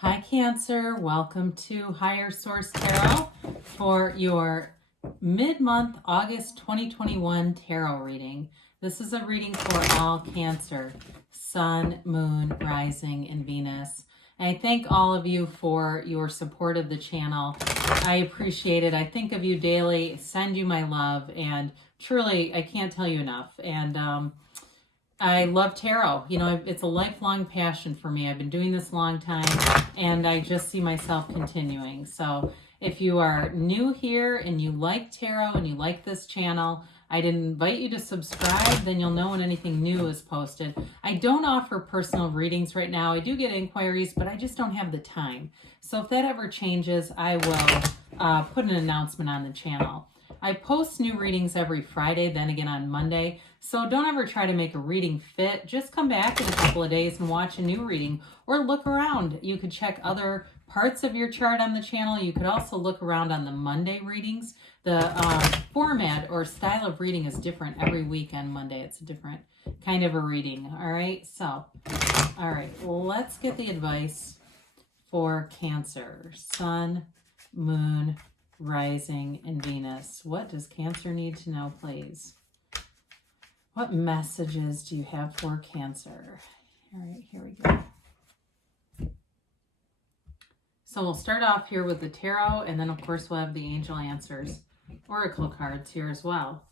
Hi Cancer, welcome to Higher Source Tarot for your mid-month August 2021 tarot reading. This is a reading for all Cancer, Sun, Moon, Rising, and Venus. And I thank all of you for your support of the channel. I appreciate it. I think of you daily, send you my love, and truly, I can't tell you enough. And I love tarot. You know, it's a lifelong passion for me. I've been doing this a long time, and I just see myself continuing. So if you are new here and you like tarot and you like this channel, I'd invite you to subscribe. Then you'll know when anything new is posted. I don't offer personal readings right now. I do get inquiries, but I just don't have the time. So if that ever changes, I will put an announcement on the channel. I post new readings every Friday, then again on Monday. So don't ever try to make a reading fit. Just come back in a couple of days and watch a new reading or look around. You could check other parts of your chart on the channel. You could also look around on the Monday readings. The format or style of reading is different every week on Monday. It's a different kind of a reading. All right. So, all right, let's get the advice for Cancer, Sun, Moon, Rising, and Venus. What does Cancer need to know, please? What messages do you have for Cancer? All right, here we go. So we'll start off here with the tarot, and then of course we'll have the angel answers, oracle cards here as well.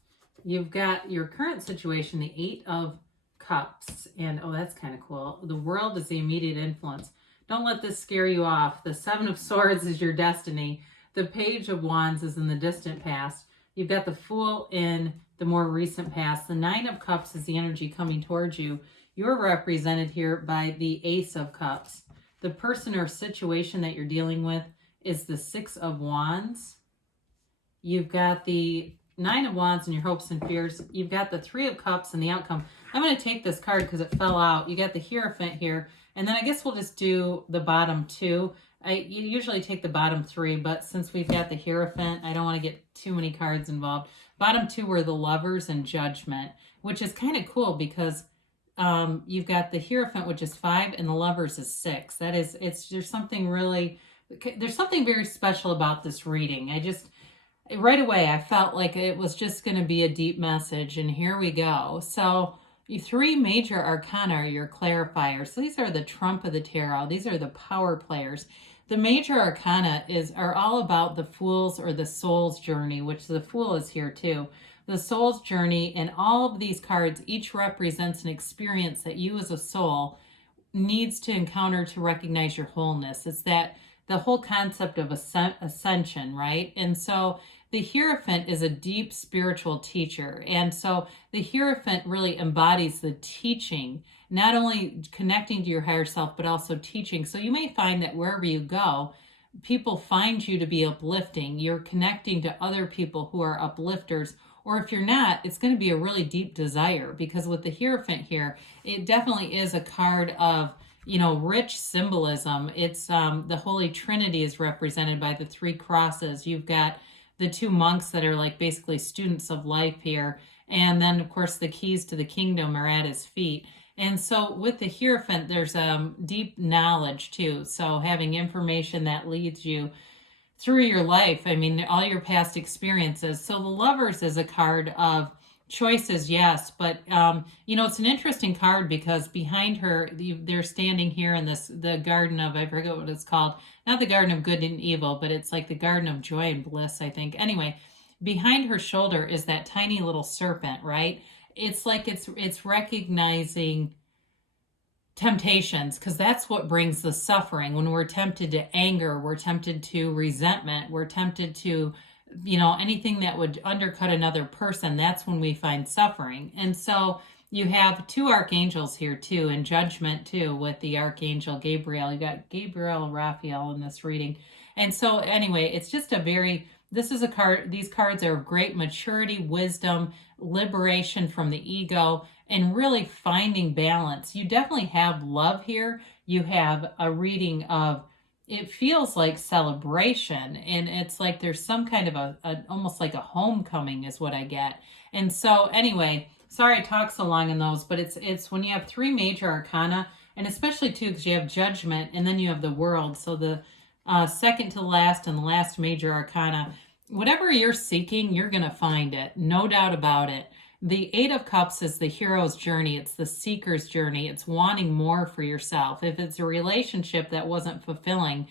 You've got your current situation, the 8 of Cups, and oh, that's kind of cool. The World is the immediate influence. Don't let this scare you off. The 7 of Swords is your destiny. The Page of Wands is in the distant past. You've got the Fool in the more recent past. The 9 of Cups is the energy coming towards you. You're represented here by the Ace of Cups. The person or situation that you're dealing with is the 6 of Wands. You've got the 9 of Wands and your hopes and fears. You've got the 3 of Cups and the outcome. I'm going to take this card because it fell out. You got the Hierophant here. And then I guess we'll just do the bottom 2. You usually take the bottom 3, but since we've got the Hierophant, I don't want to get too many cards involved. Bottom 2 were the Lovers and Judgment, which is kind of cool because you've got the Hierophant, which is 5, and the Lovers is 6. There's something very special about this reading. Right away, I felt like it was just going to be a deep message, and here we go. So, 3 major arcana are your clarifiers. So these are the trump of the tarot. These are the power players. The major arcana are all about the Fool's or the soul's journey, which the Fool is here too. The soul's journey, and all of these cards each represents an experience that you as a soul needs to encounter to recognize your wholeness. It's that the whole concept of ascension, right? And so the Hierophant is a deep spiritual teacher. And so the Hierophant really embodies the teaching, not only connecting to your higher self, but also teaching. So you may find that wherever you go, people find you to be uplifting. You're connecting to other people who are uplifters. Or if you're not, it's going to be a really deep desire, because with the Hierophant here, it definitely is a card of, rich symbolism. It's the Holy Trinity is represented by the 3 crosses. You've got the 2 monks that are like basically students of life here. And then, of course, the keys to the kingdom are at his feet. And so with the Hierophant, there's deep knowledge too. So having information that leads you through your life, all your past experiences. So the Lovers is a card of choices, yes, but it's an interesting card because behind her, they're standing here in the garden of, I forget what it's called, not the garden of good and evil, but it's like the garden of joy and bliss, I think. Anyway, behind her shoulder is that tiny little serpent, right? It's like it's recognizing temptations, because that's what brings the suffering. When we're tempted to anger, we're tempted to resentment, we're tempted to anything that would undercut another person, that's when we find suffering. And so you have 2 archangels here too, and Judgment too, with the Archangel Gabriel. You got Gabriel, Raphael in this reading. And so anyway, it's just these cards are of great maturity, wisdom, liberation from the ego, and really finding balance. You definitely have love here. You have a reading of, it feels like celebration, and it's like there's some kind of almost like a homecoming is what I get. And so anyway, sorry I talk so long in those, but it's when you have 3 major arcana, And especially too, because you have Judgment and then you have the World. So the second to last and the last major arcana, whatever you're seeking, you're going to find it. No doubt about it. The Eight of Cups is the hero's journey. It's the seeker's journey. It's wanting more for yourself. If it's a relationship that wasn't fulfilling,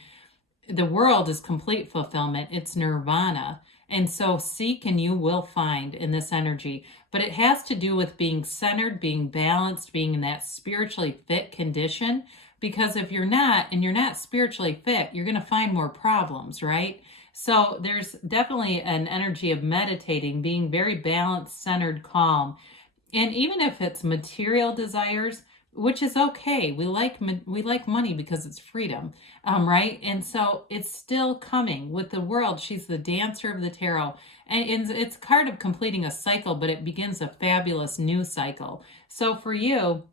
the World is complete fulfillment. It's nirvana. And so seek and you will find in this energy. But it has to do with being centered, being balanced, being in that spiritually fit condition. Because if you're not, and you're not spiritually fit, you're going to find more problems, right? So there's definitely an energy of meditating, being very balanced, centered, calm. And even if it's material desires, which is okay. We like money because it's freedom, right? And so it's still coming with the World. She's the dancer of the tarot. And it's a card of completing a cycle, but it begins a fabulous new cycle. So for you,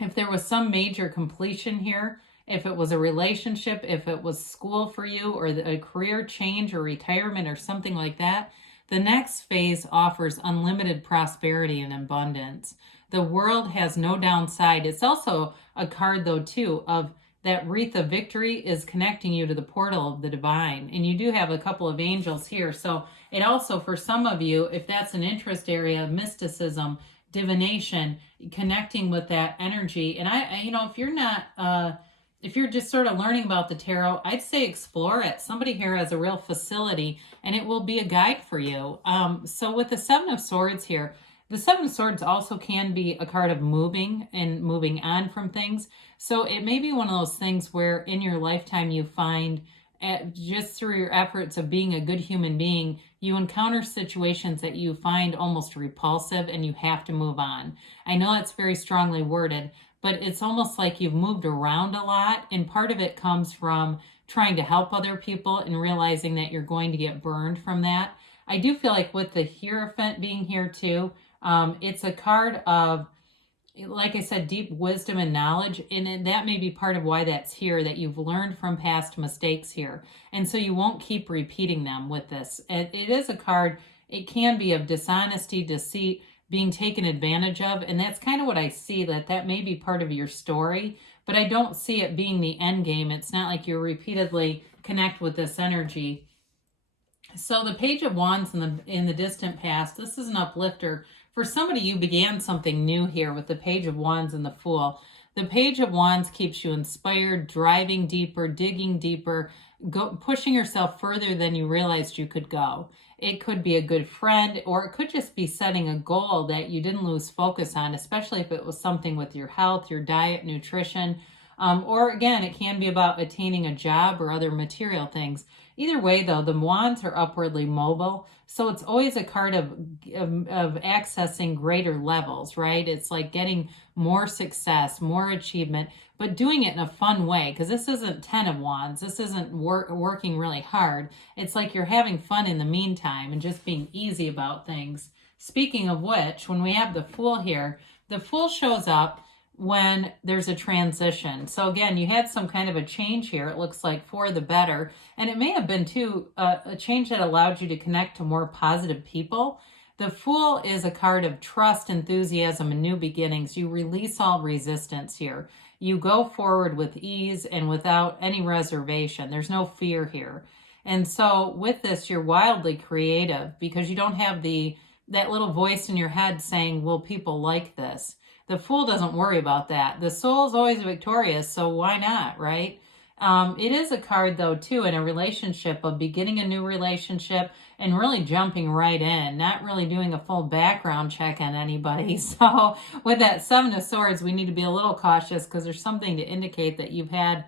if there was some major completion here, if it was a relationship, if it was school for you, or a career change or retirement or something like that, the next phase offers unlimited prosperity and abundance. The World has no downside. It's also a card, though, too, of that wreath of victory is connecting you to the portal of the divine. And you do have a couple of angels here. So it also, for some of you, if that's an interest area, mysticism, divination, connecting with that energy. And if you're not... if you're just sort of learning about the tarot, I'd say explore it. Somebody here has a real facility and it will be a guide for you. So with the Seven of Swords here, the Seven of Swords also can be a card of moving and moving on from things. So it may be one of those things where in your lifetime you find, just through your efforts of being a good human being, you encounter situations that you find almost repulsive and you have to move on. I know that's very strongly worded, but it's almost like you've moved around a lot, and part of it comes from trying to help other people and realizing that you're going to get burned from that. I do feel like with the Hierophant being here too, it's a card of, like I said, deep wisdom and knowledge, and that may be part of why that's here, that you've learned from past mistakes here, and so you won't keep repeating them with this. It is a card, it can be of dishonesty, deceit, being taken advantage of, and that's kind of what I see, that may be part of your story, but I don't see it being the end game. It's not like you repeatedly connect with this energy. So the Page of Wands in the distant past, this is an uplifter. For somebody, you began something new here with the Page of Wands and the Fool. The Page of Wands keeps you inspired, driving deeper, digging deeper, pushing yourself further than you realized you could go. It could be a good friend, or it could just be setting a goal that you didn't lose focus on, especially if it was something with your health, your diet, nutrition, or again, it can be about attaining a job or other material things. Either way, though, the wands are upwardly mobile, so it's always a card of accessing greater levels, right? It's like getting more success, more achievement, but doing it in a fun way, because this isn't 10 of Wands. This isn't working really hard. It's like you're having fun in the meantime and just being easy about things. Speaking of which, when we have the Fool here, the Fool shows up when there's a transition. So again, you had some kind of a change here, it looks like, for the better. And it may have been, too, a change that allowed you to connect to more positive people. The Fool is a card of trust, enthusiasm, and new beginnings. You release all resistance here. You go forward with ease and without any reservation. There's no fear here. And so with this, you're wildly creative because you don't have that little voice in your head saying, will people like this? The Fool doesn't worry about that. The soul is always victorious, so why not, right? It is a card, though, too, in a relationship of beginning a new relationship and really jumping right in, not really doing a full background check on anybody. So with that Seven of Swords, we need to be a little cautious because there's something to indicate that you've had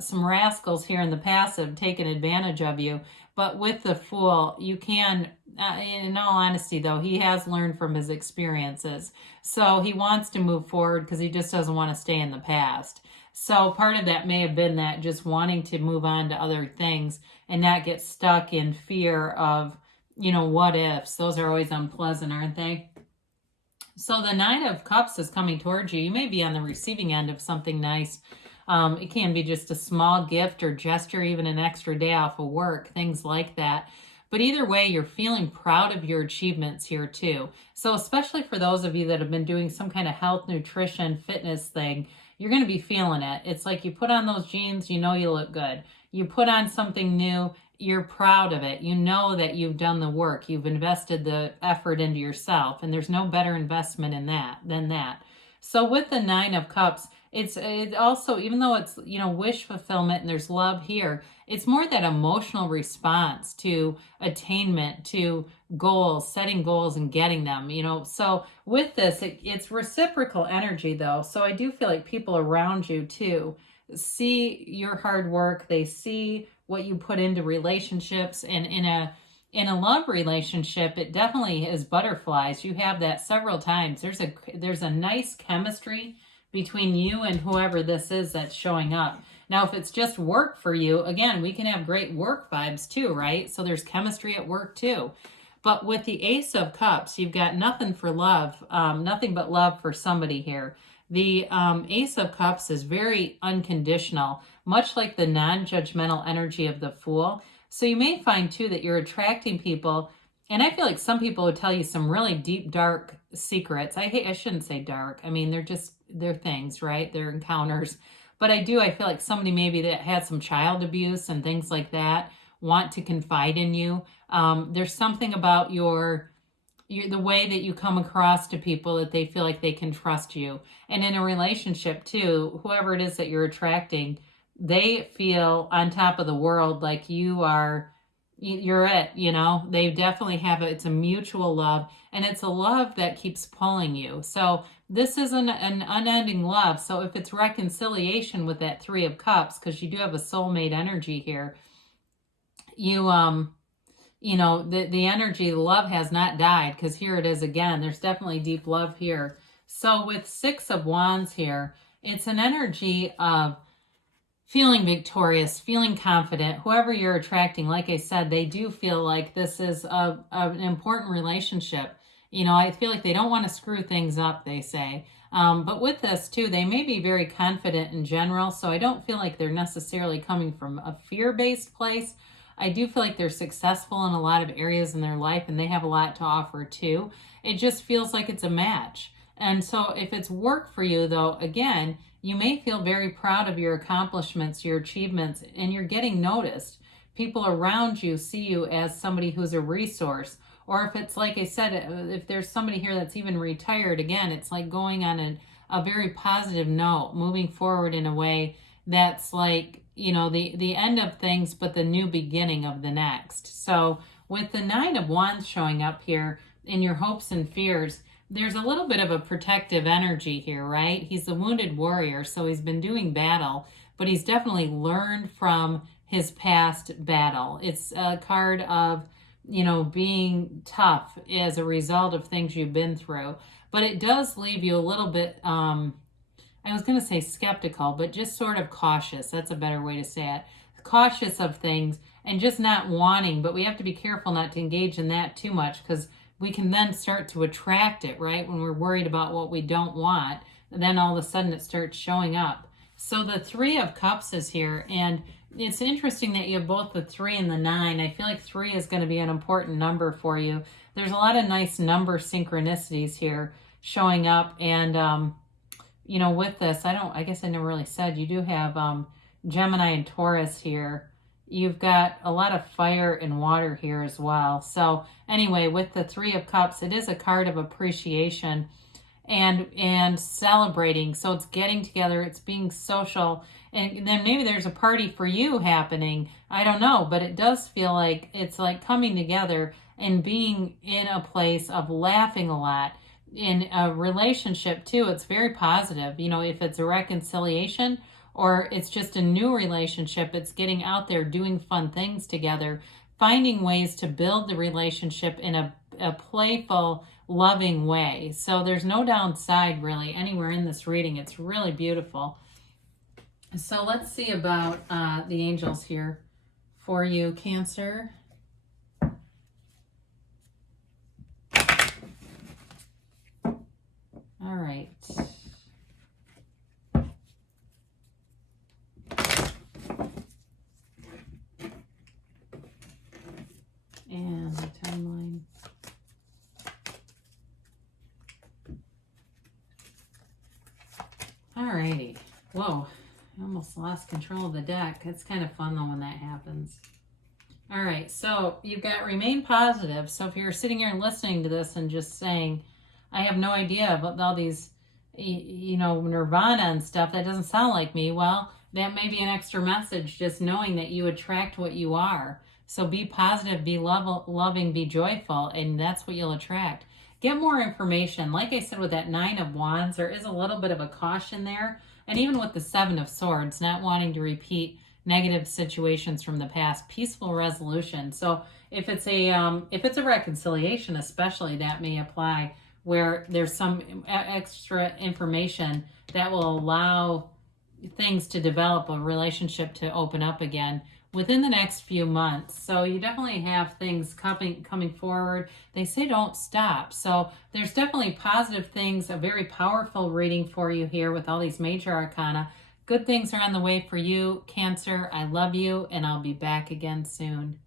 some rascals here in the past that have taken advantage of you. But with the Fool, you can, in all honesty, though, he has learned from his experiences. So he wants to move forward because he just doesn't want to stay in the past. So part of that may have been that just wanting to move on to other things and not get stuck in fear of, what ifs. Those are always unpleasant, aren't they? So the Nine of Cups is coming towards you. You may be on the receiving end of something nice. It can be just a small gift or gesture, even an extra day off of work, things like that. But either way, you're feeling proud of your achievements here too. So especially for those of you that have been doing some kind of health, nutrition, fitness thing, you're going to be feeling it. It's like you put on those jeans, you know you look good. You put on something new, you're proud of it. You know that you've done the work. You've invested the effort into yourself, and there's no better investment in that than that. So with the Nine of Cups, it also, even though it's, you know, wish fulfillment and there's love here, it's more that emotional response to attainment, to goals, setting goals and getting them, you know. So with this, it's reciprocal energy though. So I do feel like people around you too see your hard work. They see what you put into relationships, and in a love relationship, it definitely is butterflies. You have that several times. There's a nice chemistry between you and whoever this is that's showing up. Now, if it's just work for you, again, we can have great work vibes too, right? So there's chemistry at work too. But with the Ace of Cups, you've got nothing for love, nothing but love for somebody here. The Ace of Cups is very unconditional, much like the non-judgmental energy of the Fool. So you may find too that you're attracting people, and I feel like some people would tell you some really deep, dark secrets. I shouldn't say dark. I mean, they're things, right? They're encounters. But I feel like somebody maybe that had some child abuse and things like that want to confide in you. There's something about the way that you come across to people that they feel like they can trust you. And in a relationship too, whoever it is that you're attracting, they feel on top of the world, like you're it, you know. They definitely have it's a mutual love, and it's a love that keeps pulling you. So this is an unending love. So if it's reconciliation with that Three of Cups, because you do have a soulmate energy here, you know, the energy, the love has not died, because here it is again. There's definitely deep love here. So with Six of Wands here, it's an energy of feeling victorious, feeling confident. Whoever you're attracting, like I said, they do feel like this is an important relationship. You know, I feel like they don't want to screw things up, they say. But with this too, they may be very confident in general. So I don't feel like they're necessarily coming from a fear-based place. I do feel like they're successful in a lot of areas in their life, and they have a lot to offer too. It just feels like it's a match. And so if it's work for you though, again, you may feel very proud of your accomplishments, your achievements, and you're getting noticed. People around you see you as somebody who's a resource. Or if it's, like I said, if there's somebody here that's even retired, again, it's like going on a very positive note, moving forward in a way that's like, you know, the end of things, but the new beginning of the next. So with the Nine of Wands showing up here in your hopes and fears, there's a little bit of a protective energy here, right? He's a wounded warrior, so he's been doing battle, but he's definitely learned from his past battle. It's a card of, you know, being tough as a result of things you've been through. But it does leave you a little bit, I was going to say skeptical, but just sort of cautious. That's a better way to say it. Cautious of things and just not wanting, but we have to be careful not to engage in that too much, because we can then start to attract it, right? When we're worried about what we don't want, then all of a sudden it starts showing up. So the Three of Cups is here, and it's interesting that you have both the 3 and the 9. I feel like 3 is going to be an important number for you. There's a lot of nice number synchronicities here showing up, and you know, with this, I guess I never really said, you do have Gemini and Taurus here. You've got a lot of fire and water here as well. So anyway, with the Three of Cups, it is a card of appreciation and celebrating. So it's getting together, it's being social, and then maybe there's a party for you happening. I don't know, but it does feel like it's like coming together and being in a place of laughing a lot. In a relationship too, it's very positive. You know, if it's a reconciliation or it's just a new relationship, it's getting out there, doing fun things together, finding ways to build the relationship in a playful, loving way. So there's no downside really anywhere in this reading. It's really beautiful. So let's see about the angels here for you, Cancer. All right. And the timeline. All righty. Whoa, I almost lost control of the deck. It's kind of fun though when that happens. All right, so you've got remain positive. So if you're sitting here and listening to this and just saying, I have no idea about all these, nirvana and stuff, that doesn't sound like me. Well, that may be an extra message, just knowing that you attract what you are. So be positive, be loving, be joyful, and that's what you'll attract. Get more information. Like I said, with that 9 of Wands, there is a little bit of a caution there. And even with the 7 of Swords, not wanting to repeat negative situations from the past, peaceful resolution. So if it's a reconciliation, especially, that may apply, where there's some extra information that will allow things to develop, a relationship to open up again within the next few months. So you definitely have things coming forward. They say don't stop. So there's definitely positive things, a very powerful reading for you here with all these major arcana. Good things are on the way for you, Cancer. I love you, and I'll be back again soon.